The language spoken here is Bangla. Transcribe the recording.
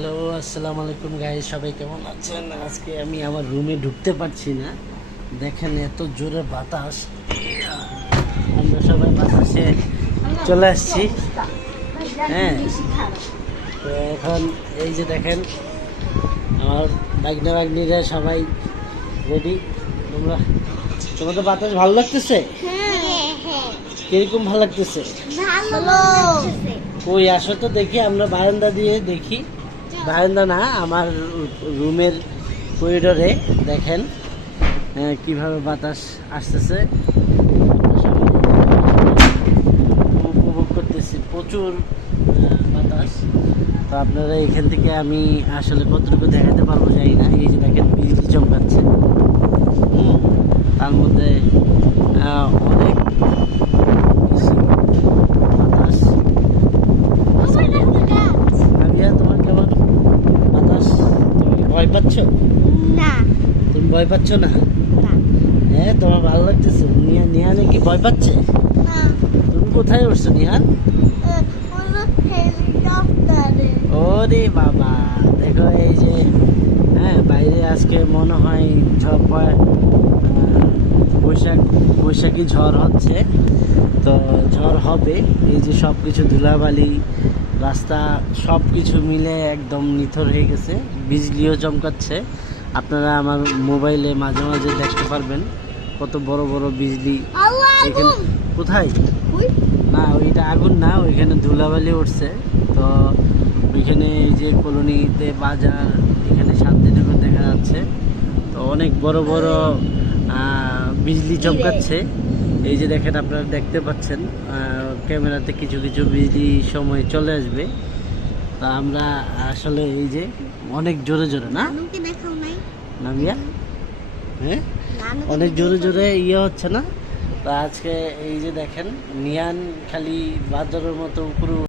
হ্যালো আসসালামু আলাইকুম গাইস সবাই কেমন আছেন? আজকে আমি আমার রুমে ঢুকতে পারছি না। দেখেন এত জোরে বাতাস। আমরা সবাই বাতাসে চলে আসছি। হ্যাঁ। তো এখন এই যে দেখেন আমার বাগনা বাগনিরা সবাই রেডি তোমরা তোমাদের বাতাস ভালো লাগতেছে? কীরকম ভালো লাগতেছে। কই আসো তো দেখি আমরা বারান্দা দিয়ে দেখি। বারান্দা না আমার রুমের করিডোরে দেখেন কীভাবে বাতাস আসতেছে। উপভোগ করতেছি, প্রচুর বাতাস। তো আপনারা এখান থেকে আমি আসলে কতটুকু দেখাতে পারব যাই না। এই যে দেখেন বিজলি চমকাচ্ছে হুম তার মধ্যে আহ, অনেক বাতাস আবিয়া তোমার কেমন বাতাস তুমি কি ভয় পাচ্ছ? না। তুমি ভয় পাচ্ছ না? হ্যাঁ তোমার ভালো লাগতেছে। নিহানে কি ভয় পাচ্ছে? তুমি কোথায় উঠছো নিহান? ওরে বাবা দেখো এই যে হ্যাঁ বাইরে আজকে মনে হয় ঝড় বৈশাখ বৈশাখী ঝড় হচ্ছে। তো ঝড় হবে এই যে সব কিছু ধুলাবালি রাস্তা সব কিছু মিলে একদম নিথর হয়ে গেছে বিজলিও চমকাচ্ছে। আপনারা আমার মোবাইলে মাঝে মাঝে দেখতে পারবেন কত বড় বড় বিজলি এখানে কোথায়? না ওইটা আগুন না ওইখানে ধুলাবালি উঠছে। তো ওইখানে এই যে কলোনিতে বাজার এখানে শান্তিনগর দেখা যাচ্ছে। তো অনেক বড় বড় বিজলি চমকাচ্ছে। এই যে দেখেন আপনারা দেখতে পাচ্ছেন ক্যামেরাতে কিছু কিছু বিজলি সময় চলে আসবে। তা আমরা আসলে এই যে অনেক জোরে জোরে না? নামিয়া? হ্যাঁ? অনেক জোরে জোরে ইয়ে হচ্ছে না? তা আজকে এই যে দেখেন নিয়ান খালি বাজারের মতো উপরে